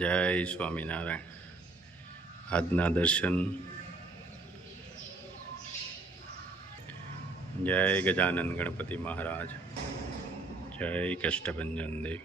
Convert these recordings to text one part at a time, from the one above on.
જય સ્વામિનારાયણ. આજના દર્શન. જય ગજાનંદ ગણપતિ મહારાજ. જય કષ્ટભંજન દેવ.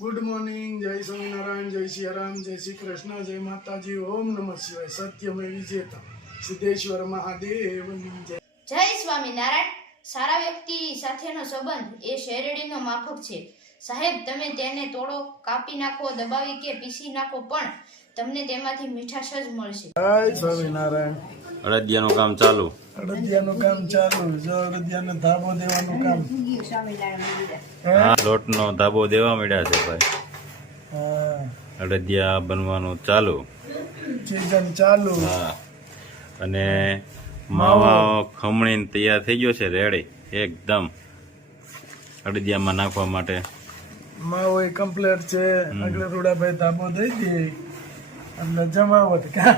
Good morning. જય સ્વામિનારાયણ, જય સિયારામ, જય શ્રી કૃષ્ણ, જય માતાજી. ઓમ નમઃ શિવાય. સત્યમે વિજેતા સિદ્ધેશ્વર મહાદેવની જય. જય સ્વામિનારાયણ. સારા વ્યક્તિ સાથેનો સંબંધ એ શેરડીનો માફક છે. સાહેબ, તમે તેને તોડો, કાપી નાખો, દબાવી કે પીસી નાખો, પણ તમને તેમાંથી મીઠાશ જ મળશે. જય સ્વામિનારાયણ. અડદિયાનું કામ ચાલુ. અડદિયાનું કામ ચાલુ. જો અડદિયાનો ધાબો દેવાનું કામ. લોટનો ધાબો દેવા મળ્યા છે ભાઈ. હા, અડદિયા બનવાનું ચાલુ. સિઝન ચાલુ. હા, અને માવા ખમણીને તૈયાર થઈ ગયો છે, રેડી એકદમ અડદિયામાં નાખવા માટે. માવો એ કમ્પ્લીટ છે. આગળ રૂડાભાઈ ધાબો દઈ દે એટલે જમાવટ કા.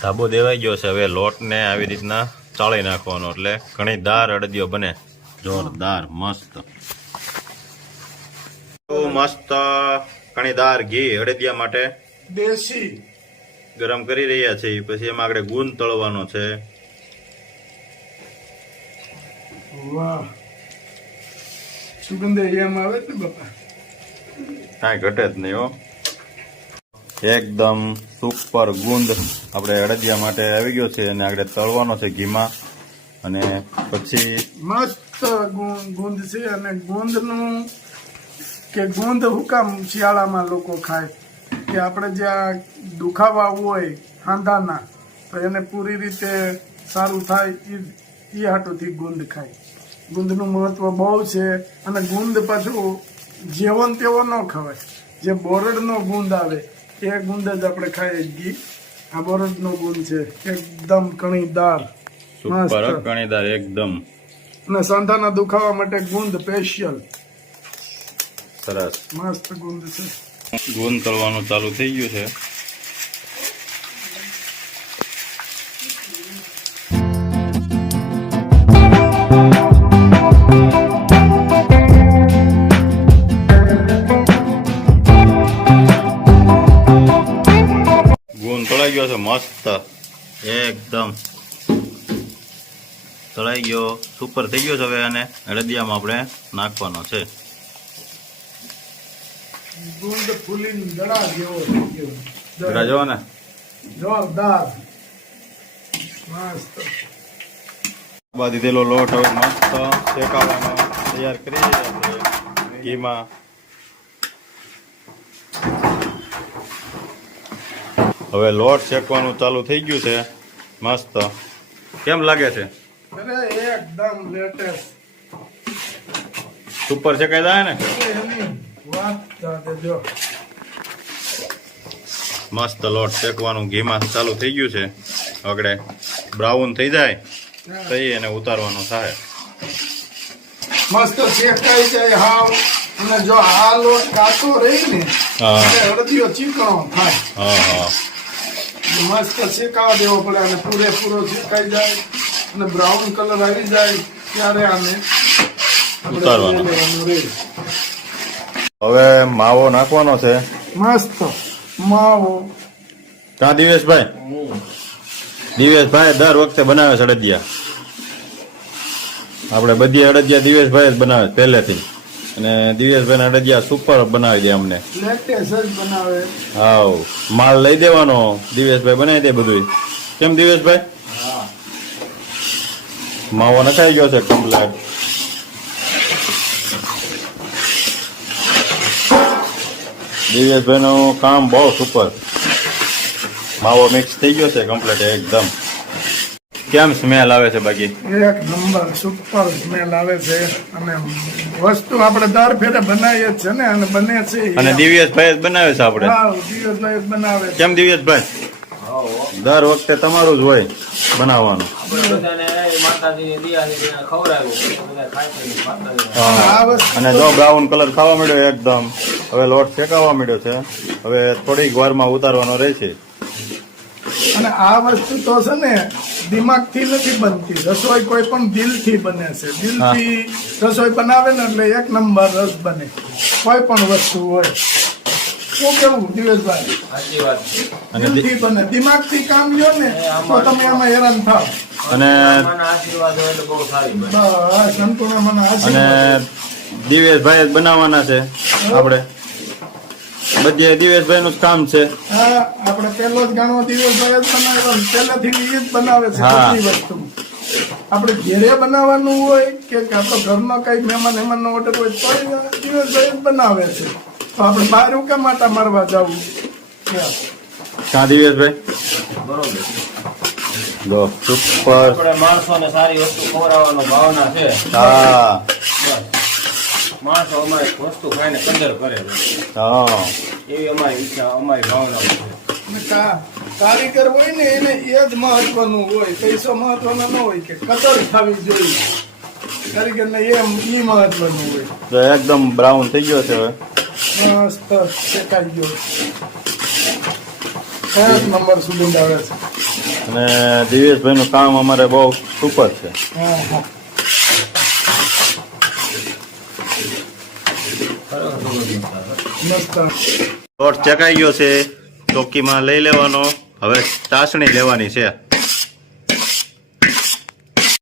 ધાબો દેવાઈ ગયો છે. હવે લોટને આવી રીતના ચાળી નાખવાનો એટલે ઘણીદાર અડદિયો બને. જોરદાર મસ્ત મસ્ત ઘણીદાર ઘી અડદિયા માટે દેશી ગરમ કરી રહ્યા છે. પછી એમાં આગળ ગુંદ તળવાનો છે. વાહ, સુગંધ એમ આવે ને બાપા, કાંઈ ઘટે જ નહીં હો. એકદમ સુપર ગુંદ આપણે અડદિયા માટે આવી ગયો છે અને આગળ તળવાનો છે ઘીમાં. અને પછી મસ્ત ગુંદ છે. અને ગુંદનું કે ગુંદ હુકામ શિયાળામાં લોકો ખાય કે આપણે જ્યાં દુખાવા હોય હાંધાના, તો એને પૂરી રીતે સારું થાય એ હાટોથી ગુંદ ખાય. ગુંદનું મહત્વ બહુ છે. અને ગુંદ પાછું જેવો ને તેવો ન ખવાય. જે બોરડનો ગુંદ આવે એ ગુંદ જ આપણે ખાઈએ. ઘી આ બોરડનો ગુંદ છે, એકદમ કણીદાર સુપર ઘણીદાર એકદમ અને સાંધાના દુખાવા માટે ગુંદ સ્પેશિયલ સરસ. મસ્ત ગુંદ છે. ગુંદ તળવાનું ચાલુ થઈ ગયું છે. ગુંદ તળાઈ ગયો છે મસ્ત એકદમ તળાઈ ગયો, સુપર થઈ ગયો છે. હવે આને અડદિયામાં આપણે નાખવાનો છે. ગુંદ ફૂલીને દડા જેવો થઈ ગયો. જરા જો ને, જોરદાર મસ્ત. બાદ દીધેલો લોટ હવે મસ્ત શેકાવાનો તૈયાર કરી રહ્યા છે ઘીમાં. હવે લોટ શેકવાનું ચાલુ થઈ ગયું છે મસ્ત. કેમ લાગે છે? અરે એકદમ લેટેસ્ટ. સુપર શેકાઈ જાય ને એની વાત જાતે જો. મસ્ત લોટ શેકવાનું ઘીમાં ચાલુ થઈ ગયું છે. આગળ બ્રાઉન થઈ જાય તઈ એને ઉતારવાનું થાય. મસ્ત શેકાઈ જાય હાવ. અને જો આ લોટ કાચો રહી ને હા એટલે અડદિયો ચીકણો થાય. હા હા મસ્ત શેકાવા દેવો પડે. અને પૂરેપૂરો શેકાઈ જાય અને બ્રાઉન કલર આવી જાય ત્યારે આને આપણે ઉતારવાનો. લઈ લેવાનું રહે. હવે માવો નાખવાનો છે. મસ્ત માવો. ક્યાં દિવેશભાઈ? દિવેશભાઈ દર વખતે બનાવે છે અડદિયા. આપણે બધી અડદિયા દિવેશભાઈ જ બનાવે છે પહેલેથી. અને દિવેશભાઈ અડદિયા સુપર બનાવી દે અમને. લેટેસ્ટ જ બનાવે. હાવ માલ લઈ દેવાનો, દિવેશભાઈ બનાવી દે બધું. કેમ દિવેશભાઈ? માવો નખાઈ ગયો છે કમ્પ્લેટ. દિવેશભાઈ નું કામ બહુ સુપર. માવો મિક્સ થઈ ગયો છે કમ્પ્લેટ એકદમ. કેમ સ્મેલ આવે છે? બાકી એક નંબર સુપર સ્મેલ આવે છે. અને વસ્તુ આપણે દર ફેરે બનાવીએ જ છે ને, અને બને છે અને દિવ્યેશભાઈ જ બનાવે છે આપણે. હા, દિવસભાઈ જ બનાવે છે. કેમ દિવ્યેશભાઈ? દર વખતે તમારું જ હોય બનાવવાનું. આ વસ્તુ અને જો બ્રાઉન કલર ખાવા મળ્યો એકદમ. હવે લોટ શેકાવા મળ્યો છે. હવે થોડીક વારમાં ઉતારવાનો રહેશે. અને આ વસ્તુ તો છે ને દિમાગથી નથી બનતી રસોઈ, કોઈ પણ દિલથી બને છે. દિલથી રસોઈ બનાવે ને એટલે એક નંબર રસ બને, કોઈ પણ વસ્તુ હોય. શું કેવું દિવેશભાઈ? સાચી વાત છે. અને દિલથી બને. દિમાગથી કામ લ્યો ને તો તમે આમાં હેરાન થાવ. અને માના આશીર્વાદ હોય તો બહુ સારી બને. બસ સંતોના મને અને આશીર્વાદ. દિવેશભાઈ જ બનાવવાના છે આપણે. બધે દિવેશભાઈ નું જ કામ છે. હા, આપણે પહેલો જ ગાણો દિવેશભાઈ જ બનાવ્યો ને પહેલેથી ઈ જ બનાવે છે હા. બધી વસ્તુ. આપણે ઘેરે બનાવવાનું હોય કે કાં તો ઘરમાં કઈ મહેમાન નો ઓર્ડર હોય તો દિવેશભાઈ જ બનાવે છે. તો આપણે બહાર કેમ માટે મારવા જવું? ક્યાં દિવેશભાઈ? બરોબર. જો સુપર. આપણે માણસોને સારી વસ્તુ ખવડાવવાનો ભાવના છે. હા બસ. માણસો અમારી વસ્તુ ખાઈને કદર કરે છે. હા એવી અમારી ઈચ્છા, અમારી ભાવના છે. અને કારીગર હોય ને એને એ જ મહત્વનું હોય, પૈસો મહત્વનો ન હોય કે કદર થવી જોઈએ. કારીગર ને ઈ મહત્વનું હોય. તો એકદમ બ્રાઉન થઈ ગયો છે હવે. મસ્ત શેકાઈ ગયો. એક નંબર સુગંધ આવે છે. અને દિવેશભાઈ નું કામ અમારે બહુ સુપર છે. હા, હા. મસ્ત. લોટ ચકાઈ ગયો છે, ચોકીમાં લઈ લેવાનો. હવે ચાસણી લેવાની છે.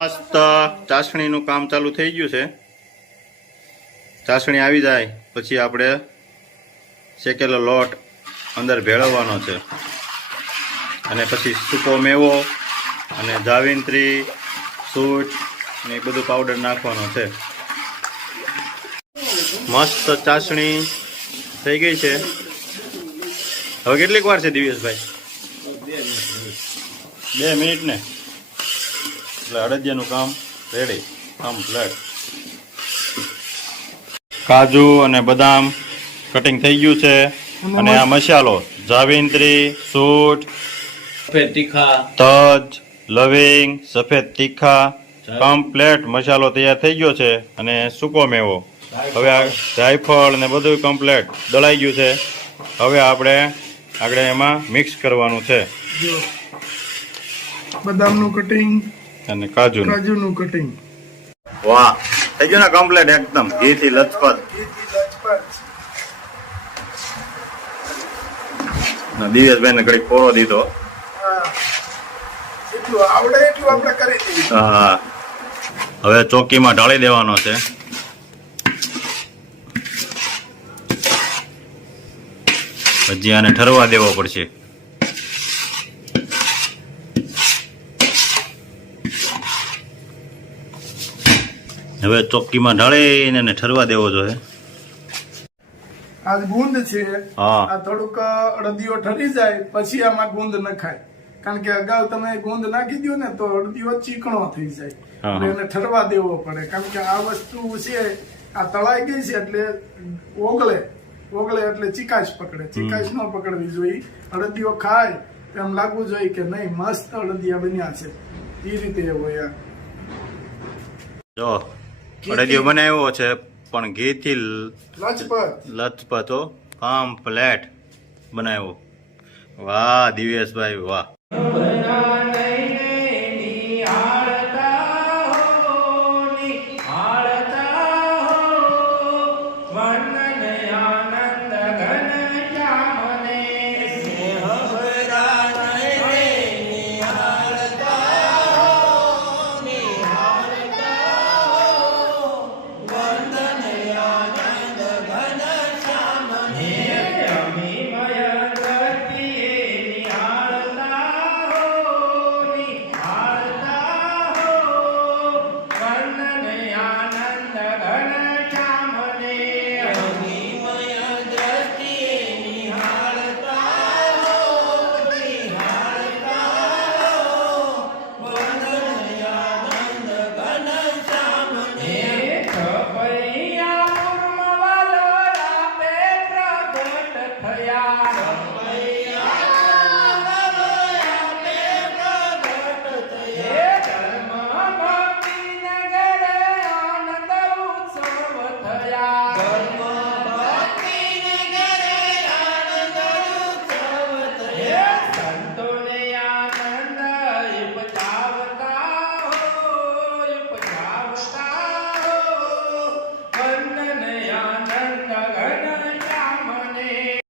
મસ્ત ચાસણીનું કામ ચાલુ થઈ ગયું છે. ચાસણી આવી જાય પછી આપણે શેકેલો લોટ અંદર ભેળવવાનો છે. અને પછી સૂકો મેવો અને જાવિત્રી, સૂટ ને એ બધું પાવડર નાખવાનો છે. મસ્ત ચાસણી થઈ ગઈ છે. હવે કેટલીક વાર છે દિવેશભાઈ? 2 મિનિટ ને એટલે અડદિયાનું કામ રેડી, કમ્પ્લીટ. કાજુ અને બદામ કટિંગ થઈ ગયું છે. અને આ મસાલો જાવિત્રી, સૂટ, સફેદ તીખા, તજ, લવિંગ, સફેદ તીખા કમ્પ્લીટ મસાલો તૈયાર થઈ ગયો છે. અને સૂકો મેવો, હવે આ જાયફળ ને બધું કમ્પ્લીટ દળાઈ ગયું છે. હવે આપણે આગળ એમાં મિક્સ કરવાનું છે. જો બદામનું કટિંગ, અને કાજુ. કાજુનું કટિંગ. વાહ, થઈ ગયું ને કમ્પ્લીટ એકદમ ઘીથી લથપથ. દિવેશભાઈ ને ઘડી કોરો દીધો. હા, એટલું આવડે એટલું આપણે કરી દઈએ. હા, હવે ચોકીમાં ઢાળી દેવાનો છે. હજી આને ઠરવા દેવો પડશે. હવે ચોકીમાં ઢાળીને એને ઠરવા દેવો જોઈએ. આ ગુંદ છે. હા. આ થોડુંક અડદિયો ઠરી જાય પછી આમાં ગુંદ નખાય. કારણ કે અગાઉ તમે ગુંદ નાખી દો ને તો અડદિયો ચીકણો થઈ જાય. હા. એટલે એને ઠરવા દેવો પડે. કારણ કે આ વસ્તુ છે આ તળાઈ ગઈ છે એટલે ઓગળે એટલે ચીકાશ પકડે. ચીકાશ ન પકડવી જોઈએ. અડદિયો ખાય એમ લાગવું જોઈએ કે નહીં મસ્ત અડદિયા બન્યા છે. એ રીતે હોય. જો અડદિયો બનાવ્યો છે પણ ઘીથી લચપત. લથપથો કમ્પ્લેટ બનાવ્યો. વાહ દિવેશભાઈ વાહ.